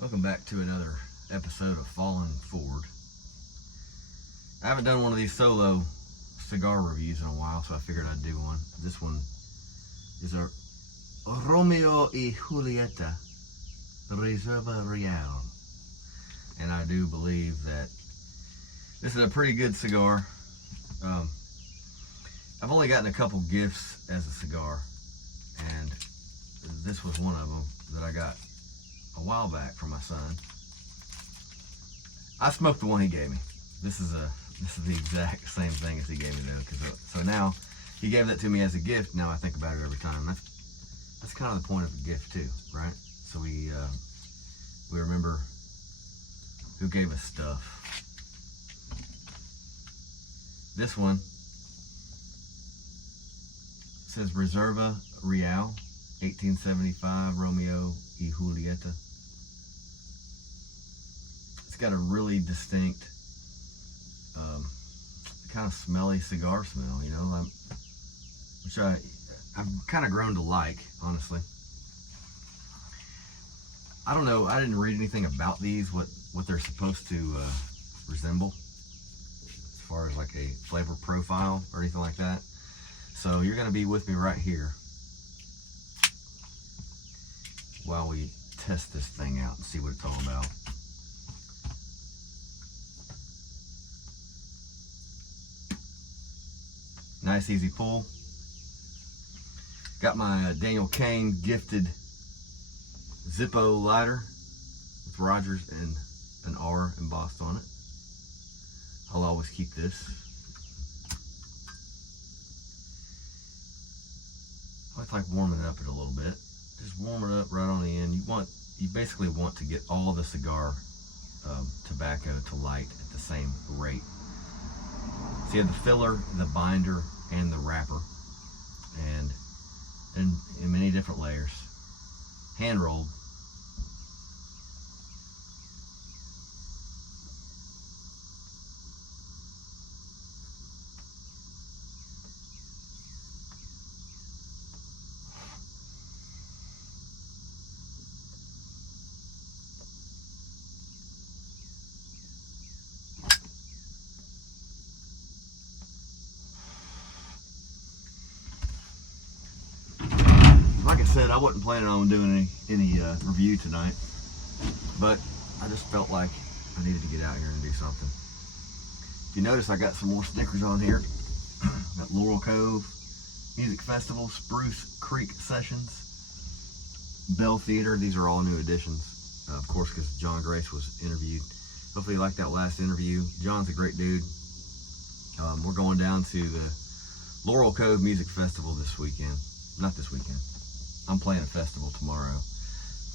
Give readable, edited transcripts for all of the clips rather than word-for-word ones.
Welcome back to another episode of Falling Forward. I haven't done one of these solo cigar reviews in a while, so I figured I'd do one. This one is a Romeo y Julieta Reserva Real. And I do believe that this is a pretty good cigar. I've only gotten a couple gifts as a cigar, and this was one of them that I got a while back from my son. I smoked the one he gave me. This is the exact same thing as he gave me though. So now he gave that to me as a gift. Now I think about it every time. That's kind of the point of a gift too, right? So we remember who gave us stuff. This one says Reserva Real, 1875 Romeo y Julieta. It's got a really distinct, kind of smelly cigar smell, you know, which I've kind of grown to like, honestly. I don't know, I didn't read anything about these, what they're supposed to resemble, as far as like a flavor profile or anything like that. So you're going to be with me right here while we test this thing out and see what it's all about. Nice easy pull. Got my Daniel Kane gifted Zippo lighter with Rogers and an R embossed on it. I'll always keep this. I like warming it up a little bit. Just warm it up right on the end. You basically want to get all the cigar tobacco to light at the same rate. So you have the filler, the binder, and the wrapper, and in many different layers, hand rolled. Like I said, I wasn't planning on doing any review tonight, but I just felt like I needed to get out here and do something. If you notice, I got some more stickers on here. Got Laurel Cove Music Festival, Spruce Creek Sessions, Bell Theater. These are all new additions, of course, because John Grace was interviewed. Hopefully you liked that last interview. John's a great dude. We're going down to the Laurel Cove Music Festival this weekend. Not this weekend. I'm playing a festival tomorrow.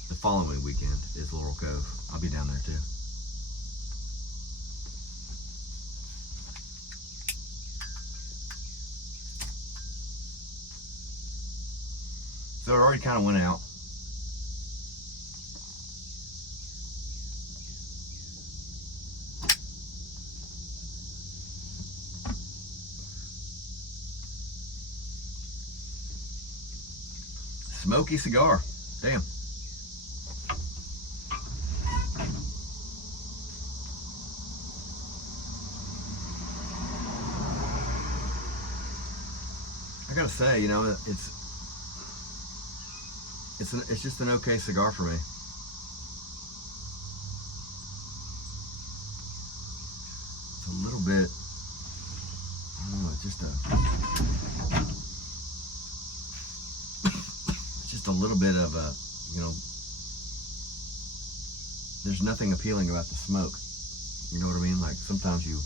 The following weekend is Laurel Cove. I'll be down there too. So it already kind of went out. Smoky cigar. Damn. I gotta say, you know, it's just an okay cigar for me. It's a little bit, I don't know, it's just a little bit of a, you know, there's nothing appealing about the smoke. You know what I mean? Like sometimes you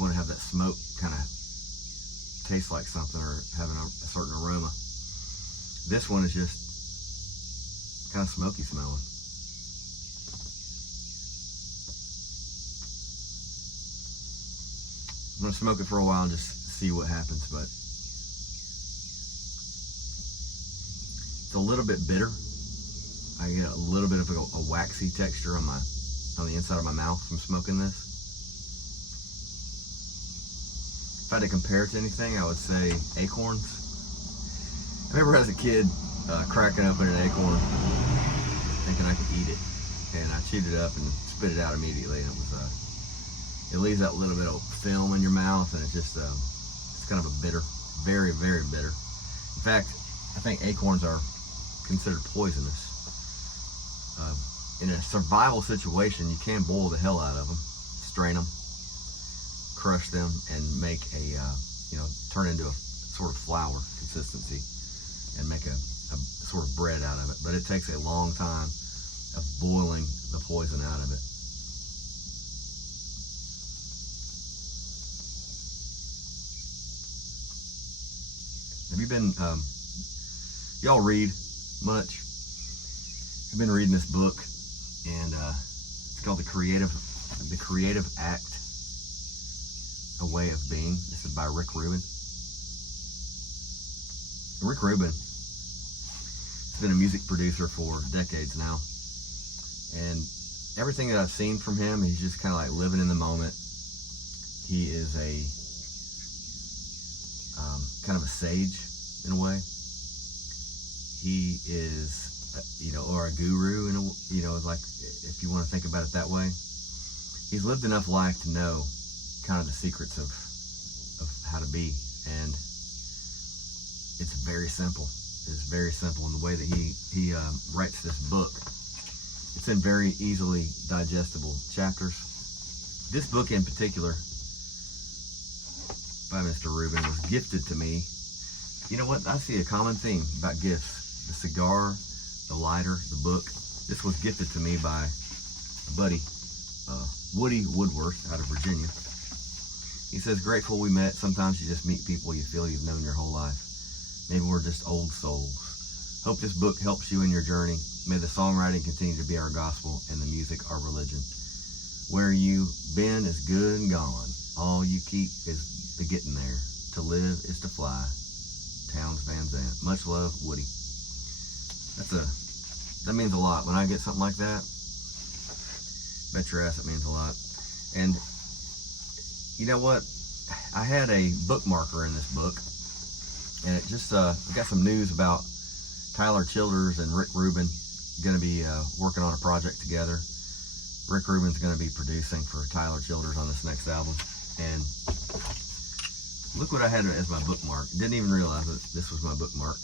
want to have that smoke kind of taste like something or having a certain aroma. This one is just kind of smoky smelling. I'm gonna smoke it for a while and just see what happens, but it's a little bit bitter. I get a little bit of a waxy texture on the inside of my mouth from smoking this. If I had to compare it to anything, I would say acorns. I remember as a kid cracking open an acorn, thinking I could eat it. chewed it up and spit it out immediately, and it was it leaves that little bit of film in your mouth, and it's just it's kind of a bitter, very, very bitter. In fact, I think acorns are considered poisonous. In a survival situation, you can boil the hell out of them, strain them, crush them, and make a turn into a sort of flour consistency, and make a sort of bread out of it. But it takes a long time of boiling the poison out of it. Have you been, y'all read much? I've been reading this book, and it's called The Creative Act, A Way of Being. This is by Rick Rubin. Rick Rubin has been a music producer for decades now, and everything that I've seen from him, he's just kind of like living in the moment. He is a kind of a sage in a way. He is, or a guru in a, like, if you want to think about it that way. He's lived enough life to know kind of the secrets of how to be, and it's very simple. It's very simple in the way that he writes this book. It's in very easily digestible chapters. This book in particular, by Mr. Rubin, was gifted to me. You know what? I see a common theme about gifts. The cigar, the lighter, the book. This was gifted to me by a buddy, Woody Woodworth out of Virginia. He says, grateful we met. Sometimes you just meet people you feel you've known your whole life. Maybe we're just old souls. Hope this book helps you in your journey. May the songwriting continue to be our gospel and the music our religion. Where you've been is good and gone. All you keep is the getting there. To live is to fly. Towns Van Zandt. Much love, Woody. That means a lot. When I get something like that, bet your ass it means a lot. And you know what? I had a bookmarker in this book, and it just got some news about Tyler Childers and Rick Rubin going to be working on a project together. Rick Rubin's going to be producing for Tyler Childers on this next album, and look what I had as my bookmark. Didn't even realize that this was my bookmark.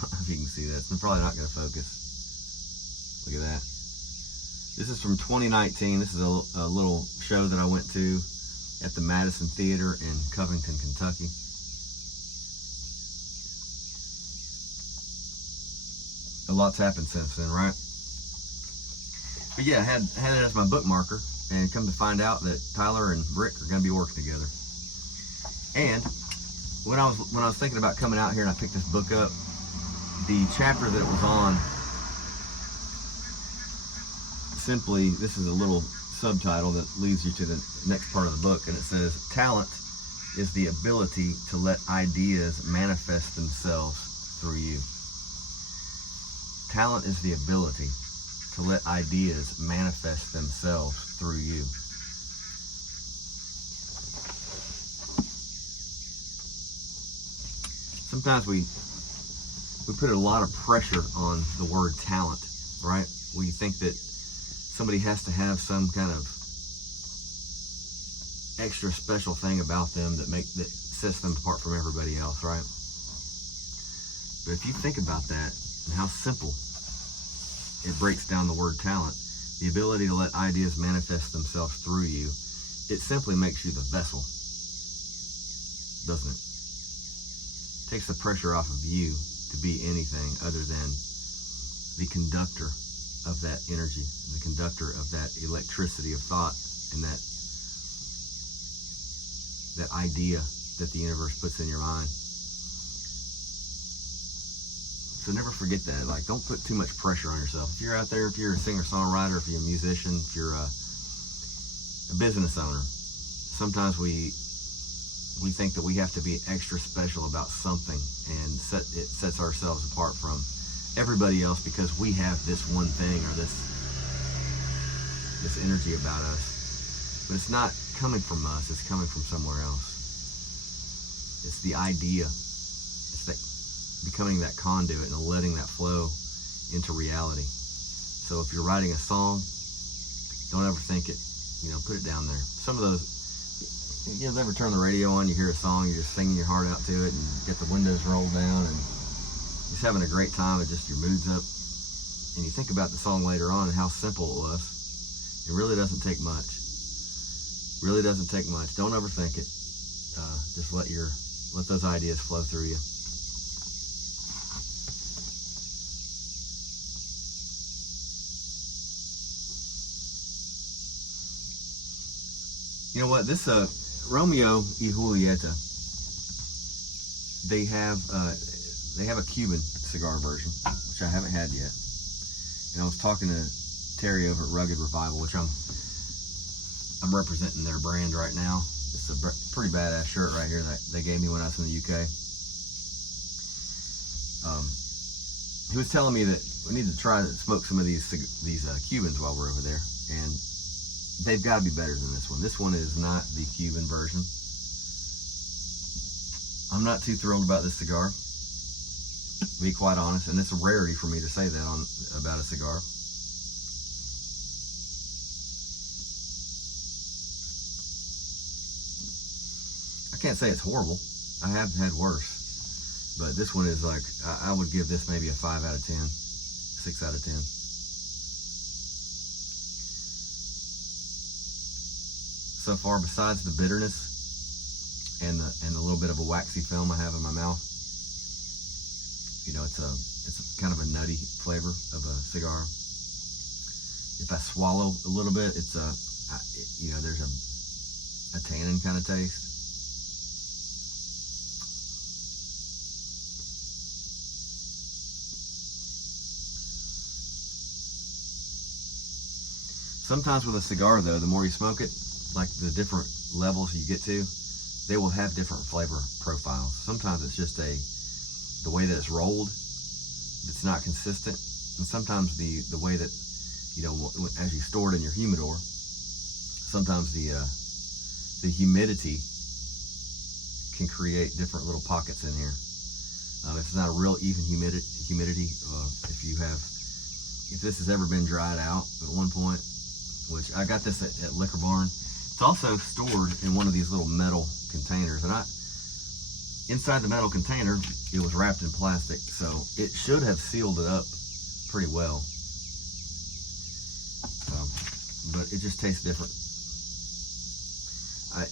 If you can see that. I'm probably not going to focus. Look at that. This is from 2019. This is a little show that I went to at the Madison Theater in Covington, Kentucky. A lot's happened since then, right? But yeah, I had it as my bookmarker, and come to find out that Tyler and Rick are going to be working together. And when I was thinking about coming out here and I picked this book up, the chapter that it was on, simply, this is a little subtitle that leads you to the next part of the book, and it says, talent is the ability to let ideas manifest themselves through you. Talent is the ability to let ideas manifest themselves through you. Sometimes we put a lot of pressure on the word talent, right? We think that somebody has to have some kind of extra special thing about them that sets them apart from everybody else, right? But if you think about that and how simple it breaks down the word talent, the ability to let ideas manifest themselves through you, it simply makes you the vessel, doesn't it? It takes the pressure off of you to be anything other than the conductor of that energy, the conductor of that electricity of thought, and that idea that the universe puts in your mind. So never forget that. Like, don't put too much pressure on yourself. If you're out there, if you're a singer-songwriter, if you're a musician, if you're a business owner, sometimes we think that we have to be extra special about something, and it sets ourselves apart from everybody else because we have this one thing or this energy about us. But it's not coming from us, it's coming from somewhere else. It's the idea. It's that becoming that conduit and letting that flow into reality. So if you're writing a song, don't ever think it, put it down there. Some of those, you ever turn the radio on, you hear a song, you're just singing your heart out to it, and get the windows rolled down, and just having a great time, and just your mood's up, and you think about the song later on and how simple it was. It really doesn't take much. Really doesn't take much. Don't overthink it. Just let those ideas flow through you. You know what? This Romeo y Julieta, they have a Cuban cigar version, which I haven't had yet. And I was talking to Terry over at Rugged Revival, which I'm representing their brand right now. It's a pretty badass shirt right here that they gave me when I was in the UK. He was telling me that we need to try to smoke some of these Cubans while we're over there, and they've got to be better than this one. This one is not the Cuban version. I'm not too thrilled about this cigar, to be quite honest, and it's a rarity for me to say that about a cigar. I can't say it's horrible. I have had worse, but this one is like, I would give this maybe a 5 out of 10, 6 out of 10. So far, besides the bitterness and the little bit of a waxy film I have in my mouth, it's kind of a nutty flavor of a cigar. If I swallow a little bit, there's a tannin kind of taste. Sometimes with a cigar, though, the more you smoke it, like the different levels you get to, they will have different flavor profiles. Sometimes it's just the way that it's rolled, it's not consistent, and sometimes the way that, as you store it in your humidor, sometimes the humidity can create different little pockets in here. If it's not a real even humidity, if this has ever been dried out at one point, which I got this at Liquor Barn. It's also stored in one of these little metal containers, and inside the metal container, it was wrapped in plastic, so it should have sealed it up pretty well. But it just tastes different.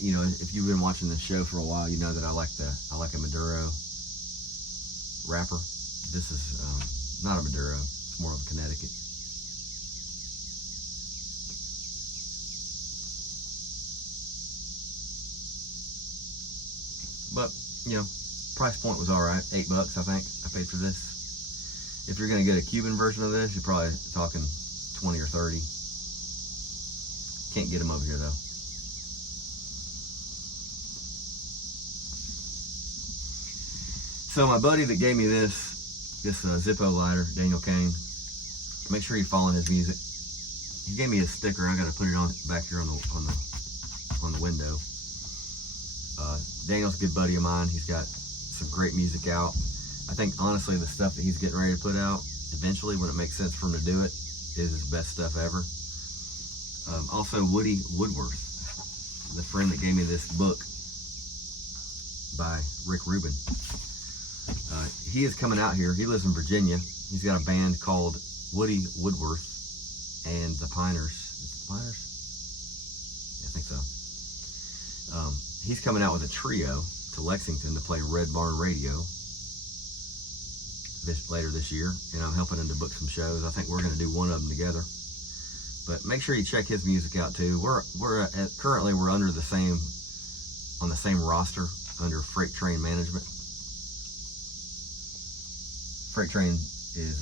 If you've been watching this show for a while, you know that I like a Maduro wrapper. This is not a Maduro; it's more of a Connecticut. But, price point was all right. $8, I think, I paid for this. If you're going to get a Cuban version of this, you're probably talking 20 or 30. Can't get them over here, though. So my buddy that gave me this Zippo lighter, Daniel Kane, make sure you're following his music. He gave me a sticker. I got to put it on back here on the window. Daniel's a good buddy of mine. He's got some great music out. I think, honestly, the stuff that he's getting ready to put out, eventually, when it makes sense for him to do it, is his best stuff ever. Also, Woody Woodworth, the friend that gave me this book by Rick Rubin. He is coming out here. He lives in Virginia. He's got a band called Woody Woodworth and the Piners. Is it the Piners? Yeah, I think so. He's coming out with a trio to Lexington to play Red Barn Radio later this year, and I'm helping him to book some shows. I think we're going to do one of them together. But make sure you check his music out too. Currently we're on the same roster under Freight Train Management. Freight Train is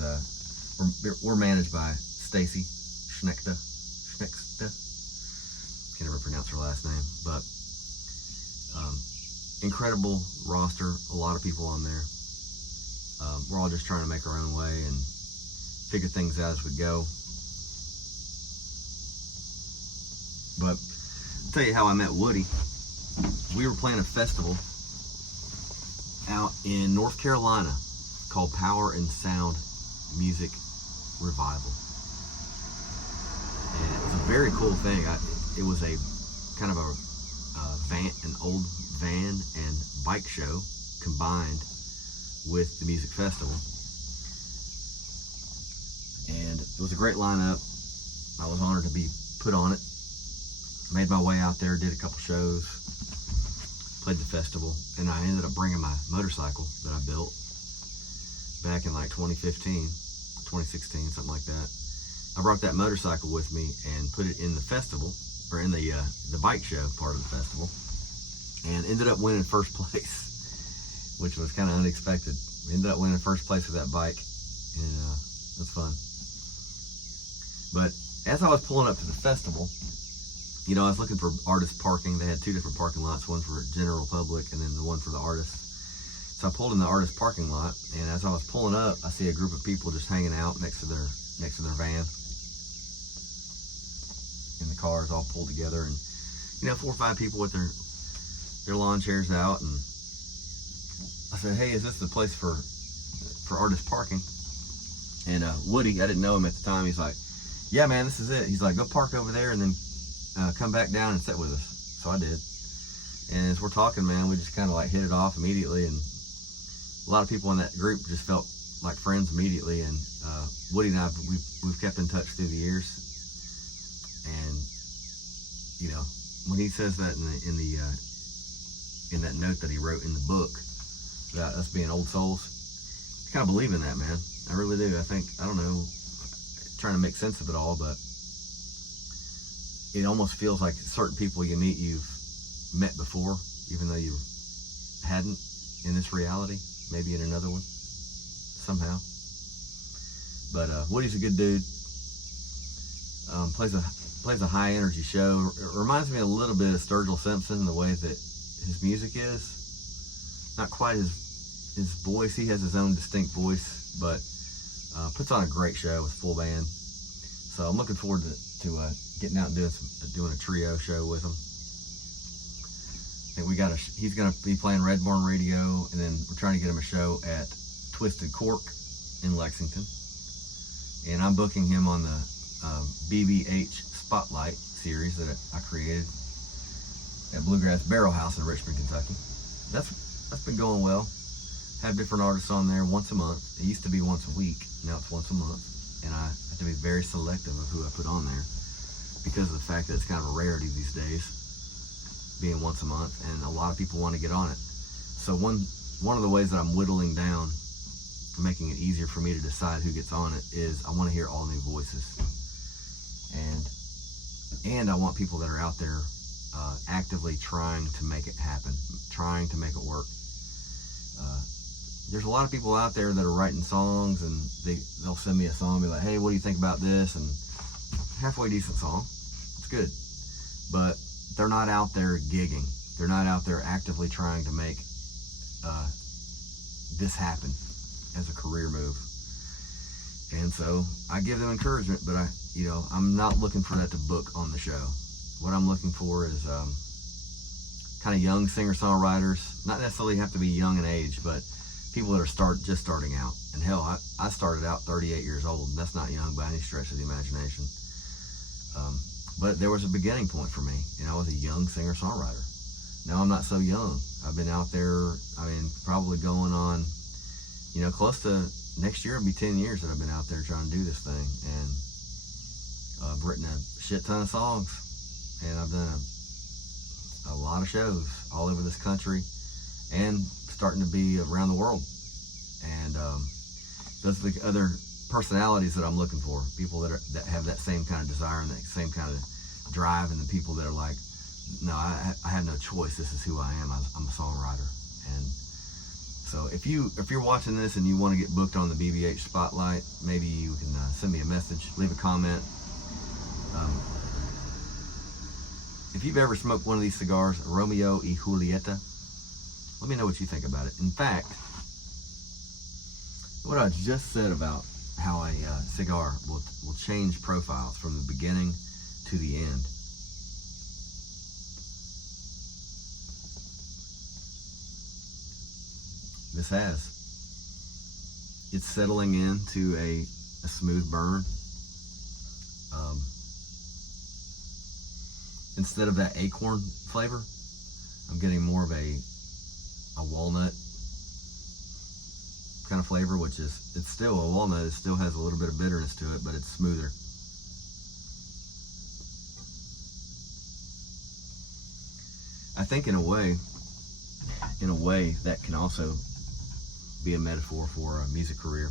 we're managed by Stacy Schneckta. Can't ever pronounce her last name, but incredible roster, a lot of people on there. We're all just trying to make our own way and figure things out as we go. But I'll tell you how I met Woody. We were playing a festival out in North Carolina called Power and Sound Music Revival. very cool thing. It was a kind of an old van and bike show combined with the music festival, and it was a great lineup. I was honored to be put on it. Made my way out there, did a couple shows, played the festival, and I ended up bringing my motorcycle that I built back in like 2015, 2016, something like that. I brought that motorcycle with me and put it in the festival, or in the bike show part of the festival, and ended up winning first place, which was kind of unexpected. Ended up winning first place with that bike, and it was fun. But as I was pulling up to the festival, you know, I was looking for artist parking. They had two different parking lots, one for general public and then the one for the artists. So I pulled in the artist parking lot, and as I was pulling up, I see a group of people just hanging out next to their van. And the cars all pulled together, and you know, 4 or 5 people with their lawn chairs out. And I said, "Hey, is this the place for artist parking?" And Woody, I didn't know him at the time, he's like, "Yeah, man, this is it." He's like, "Go park over there and then come back down and sit with us." So I did. And as we're talking, man, we just kind of like hit it off immediately. And a lot of people in that group just felt like friends immediately. And Woody and I, we've kept in touch through the years. And you know, when he says that in that note that he wrote in the book about us being old souls, I kind of believe in that, man. I really do. I think, I don't know, trying to make sense of it all, but it almost feels like certain people you meet, you've met before, even though you hadn't in this reality, maybe in another one, somehow. But Woody's a good dude. Plays a high energy show. It reminds me a little bit of Sturgill Simpson, the way that his music is. Not quite his voice. He has his own distinct voice, but puts on a great show with full band. So I'm looking forward to getting out and doing a trio show with him. I think he's gonna be playing Redborn Radio, and then we're trying to get him a show at Twisted Cork in Lexington. And I'm booking him on the BBH Spotlight series that I created at Bluegrass Barrel House in Richmond, Kentucky. That's been going well. Have different artists on there once a month. It used to be once a week, now it's once a month. And I have to be very selective of who I put on there, because of the fact that it's kind of a rarity these days, being once a month, and a lot of people want to get on it. So one of the ways that I'm whittling down, making it easier for me to decide who gets on it, is I want to hear all new voices. And I want people that are out there actively trying to make it happen, trying to make it work. There's a lot of people out there that are writing songs, and they'll send me a song and be like, "Hey, what do you think about this?" And halfway decent song, it's good, but they're not out there gigging. They're not out there actively trying to make this happen as a career move. And so I give them encouragement, but I'm not looking for that to book on the show. What I'm looking for is kind of young singer-songwriters, not necessarily have to be young in age, but people that are just starting out. And hell, I started out 38 years old, and that's not young by any stretch of the imagination. But there was a beginning point for me, and I was a young singer-songwriter. Now I'm not so young. I've been out there, probably going on, close to next year, it'll be 10 years that I've been out there trying to do this thing. And I've written a shit ton of songs, and I've done a lot of shows all over this country and starting to be around the world. And those are the other personalities that I'm looking for, people that have that same kind of desire and that same kind of drive, and the people that are like, no, I have no choice, this is who I am. I'm a songwriter. And so if you're watching this and you want to get booked on the BBH Spotlight, maybe you can send me a message, leave a comment. If you've ever smoked one of these cigars, Romeo y Julieta, let me know what you think about it. In fact, what I just said about how a cigar will change profiles from the beginning to the end. This has. It's settling into a smooth burn. instead of that acorn flavor, I'm getting more of a walnut kind of flavor, which is, it's still a walnut. It still has a little bit of bitterness to it, but it's smoother. I think in a way, that can also be a metaphor for a music career.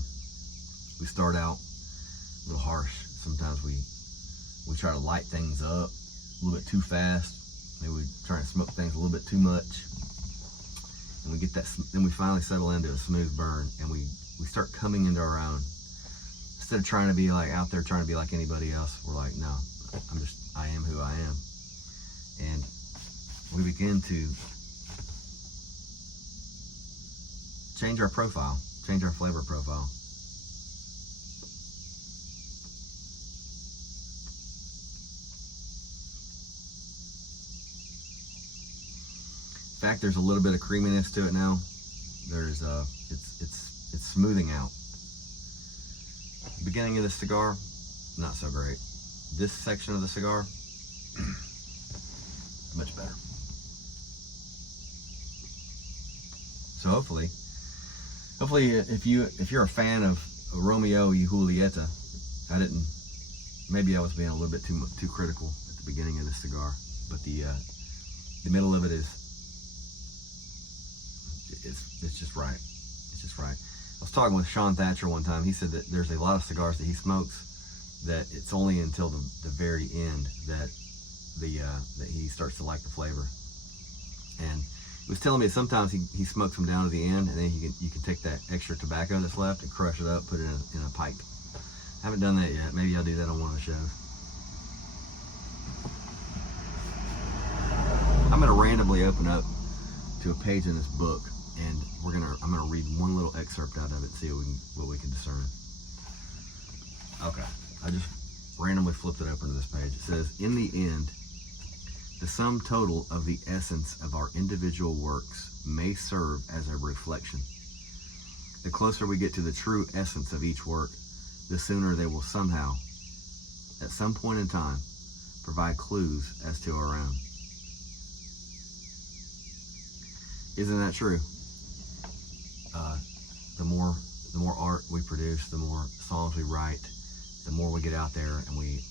We start out a little harsh. Sometimes we try to light things up a little bit too fast. Maybe we try to smoke things a little bit too much. And we get that, then we finally settle into a smooth burn, and we start coming into our own. Instead of trying to be like out there trying to be like anybody else, we're like, no, I am who I am. And we begin to change our profile, change our flavor profile. In fact, there's a little bit of creaminess to it now. There's it's smoothing out. The beginning of the cigar, not so great. This section of the cigar, much better. So hopefully, if you're a fan of Romeo y Julieta, maybe I was being a little bit too critical at the beginning of the cigar, but the middle of it it's just right. It's just right. I was talking with Sean Thatcher one time. He said that there's a lot of cigars that he smokes that it's only until the very end that that he starts to like the flavor. And he was telling me that sometimes he smokes them down to the end, and then you can take that extra tobacco that's left and crush it up, put it in a pipe. I haven't done that yet. Maybe I'll do that on one of the shows. I'm going to randomly open up to a page in this book, and I'm gonna read one little excerpt out of it and see what we can discern. Okay, I just randomly flipped it open to this page. It says, in the end, the sum total of the essence of our individual works may serve as a reflection. The closer we get to the true essence of each work, the sooner they will somehow, at some point in time, provide clues as to our own. Isn't that true? The more art we produce, the more songs we write, the more we get out there and we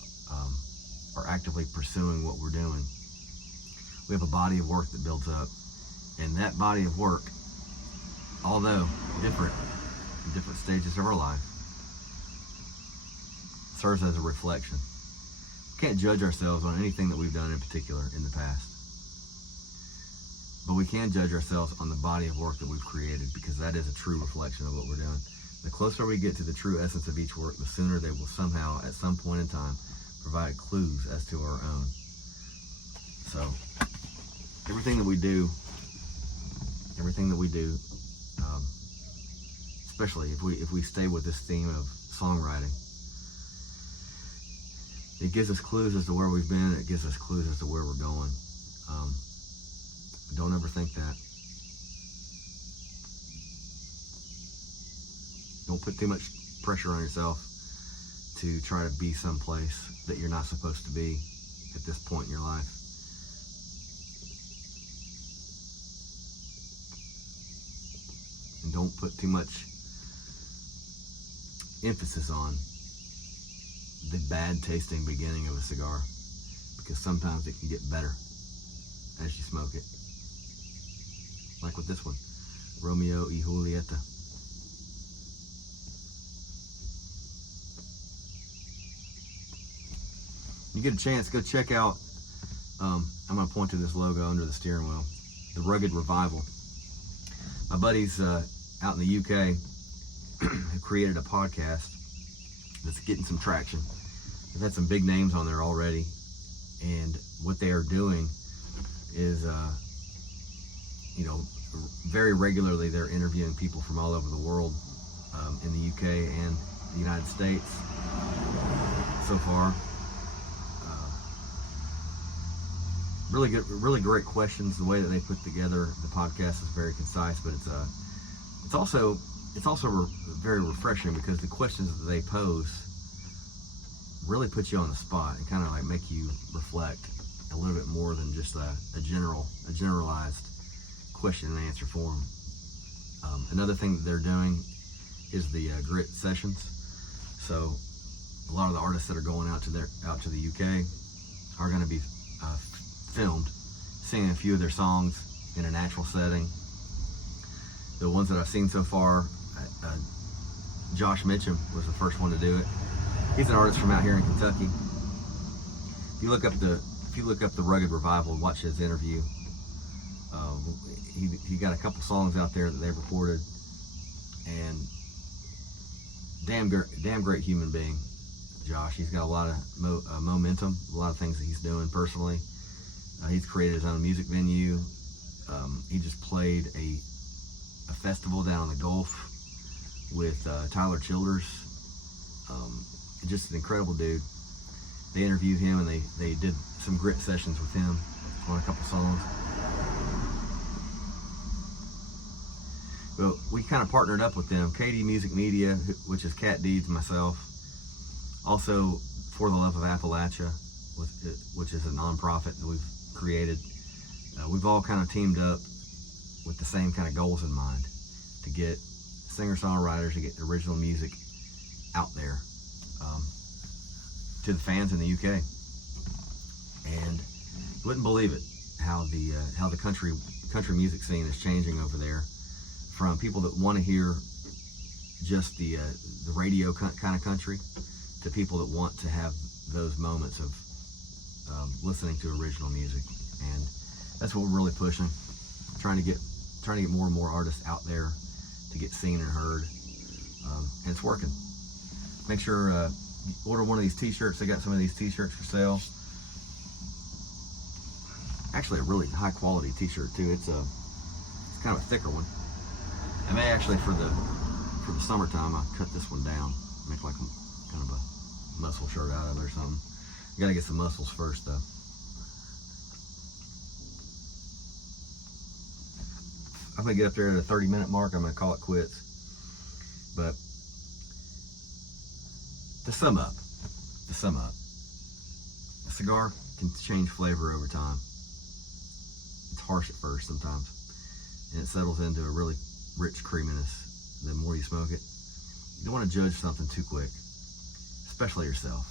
are actively pursuing what we're doing. We have a body of work that builds up, and that body of work, although different in different stages of our life, serves as a reflection. We can't judge ourselves on anything that we've done in particular in the past. But we can judge ourselves on the body of work that we've created, because that is a true reflection of what we're doing. The closer we get to the true essence of each work, the sooner they will somehow, at some point in time, provide clues as to our own. So, everything that we do, especially if we stay with this theme of songwriting, it gives us clues as to where we've been. It gives us clues as to where we're going. Don't ever think that. Don't put too much pressure on yourself to try to be someplace that you're not supposed to be at this point in your life. And don't put too much emphasis on the bad tasting beginning of a cigar, because sometimes it can get better as you smoke it. Like with this one, Romeo y Julieta. You get a chance, go check out, I'm going to point to this logo under the steering wheel, The Rugged Revival. My buddies out in the UK have created a podcast that's getting some traction. They've had some big names on there already, and what they are doing is, very regularly they're interviewing people from all over the world, in the UK and the United States so far. Really good, really great questions. The way that they put together the podcast is very concise, but it's also very refreshing, because the questions that they pose really put you on the spot and kind of like make you reflect. a little bit more than just a generalized question and answer forum. Another thing that they're doing is the grit sessions. So a lot of the artists that are going out to the UK are going to be filmed singing a few of their songs in a natural setting. The ones that I've seen so far, Josh Mitchum was the first one to do it. He's an artist from out here in Kentucky. If you look up the Rugged Revival and watch his interview, he got a couple songs out there that they've recorded, and damn great human being, Josh. He's got a lot of momentum, a lot of things that he's doing personally. He's created his own music venue. He just played a festival down on the Gulf with Tyler Childers. Just an incredible dude. They interviewed him and they did some grit sessions with him on a couple songs. But we kind of partnered up with them. KD Music Media, which is Cat Deeds, myself. Also, For the Love of Appalachia, which is a nonprofit that we've created. We've all kind of teamed up with the same kind of goals in mind, to get singer-songwriters, to get original music out there to the fans in the UK. And wouldn't believe it how the country music scene is changing over there, from people that want to hear just the radio kind of country to people that want to have those moments of listening to original music. And that's what we're really pushing, trying to get more and more artists out there to get seen and heard, and it's working. Make sure order one of these t-shirts. They got some of these t-shirts for sale. Actually, a really high quality t-shirt too. It's kind of a thicker one. I may actually, for the summertime, I cut this one down, make like kind of a muscle shirt out of it or something. You gotta get some muscles first though. I'm gonna get up there at a 30-minute mark. I'm gonna call it quits. But to sum up, a cigar can change flavor over time. It's harsh at first sometimes, and it settles into a really rich creaminess the more you smoke it. You don't want to judge something too quick, especially yourself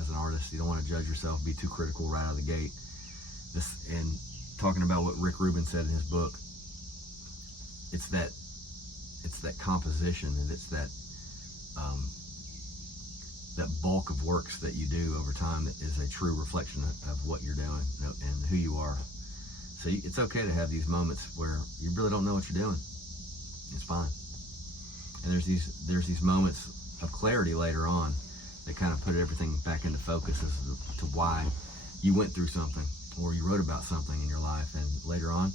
as an artist. You don't want to judge yourself, be too critical right out of the gate. And talking about what Rick Rubin said in his book, it's that composition, and it's that bulk of works that you do over time that is a true reflection of what you're doing and who you are. So it's okay to have these moments where you really don't know what you're doing. It's fine. And there's these moments of clarity later on that kind of put everything back into focus as to why you went through something, or you wrote about something in your life, and later on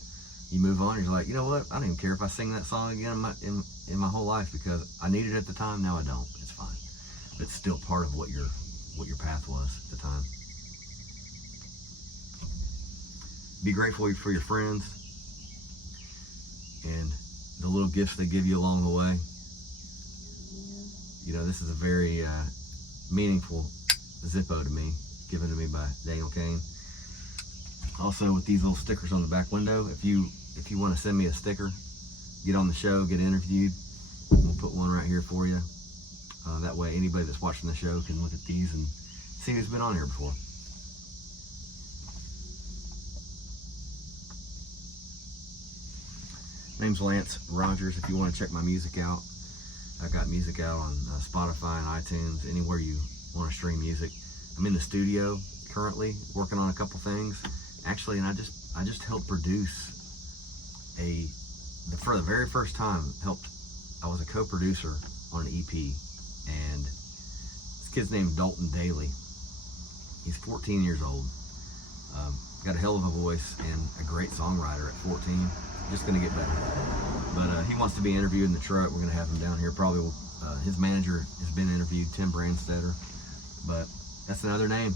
you move on. You're like, you know what? I don't even care if I sing that song again in my whole life, because I needed it at the time. Now I don't. It's fine. But it's still part of what your path was at the time. Be grateful for your friends and the little gifts they give you along the way. You know, this is a very meaningful Zippo to me, given to me by Daniel Kane. Also, with these little stickers on the back window, if you want to send me a sticker, get on the show, get interviewed, we'll put one right here for you. That way anybody that's watching the show can look at these and see who's been on here before. Name's Lance Rogers. If you want to check my music out, I got music out on Spotify and iTunes, anywhere you want to stream music. I'm in the studio currently working on a couple things, actually, and I just helped produce for the very first time, I was a co-producer on an EP, and this kid's named Dalton Daly. He's 14 years old, got a hell of a voice and a great songwriter at 14. Just gonna get better. But he wants to be interviewed in the truck. We're gonna have him down here. Probably his manager has been interviewed, Tim Brandstetter. But that's another name.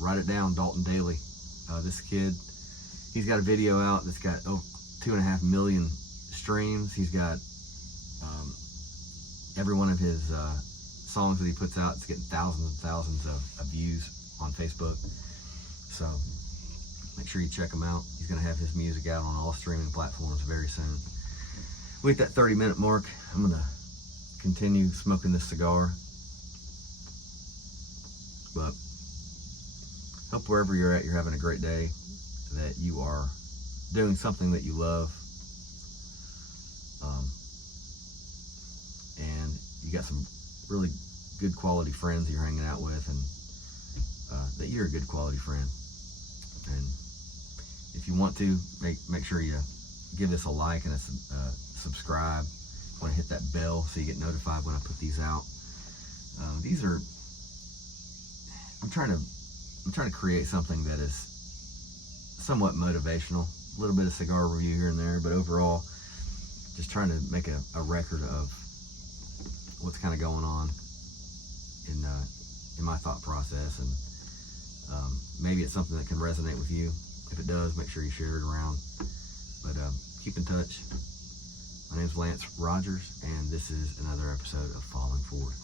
Write it down, Dalton Daly. This kid, he's got a video out that's got 2.5 million streams. He's got every one of his songs that he puts out, it's getting thousands and thousands of views on Facebook. So Make sure you check him out. He's going to have his music out on all streaming platforms very soon. We hit that 30-minute mark. I'm going to continue smoking this cigar. But hope wherever you're at, you're having a great day, that you are doing something that you love, and you got some really good quality friends you're hanging out with, and that you're a good quality friend. And if you want to, make sure you give this a like and a subscribe. Want to hit that bell so you get notified when I put these out. These are, I'm trying to create something that is somewhat motivational. A little bit of cigar review here and there, but overall, just trying to make a record of what's kind of going on in my thought process, and maybe it's something that can resonate with you. If it does, make sure you share it around. But keep in touch. My name's Lance Rogers, and this is another episode of Falling Forward.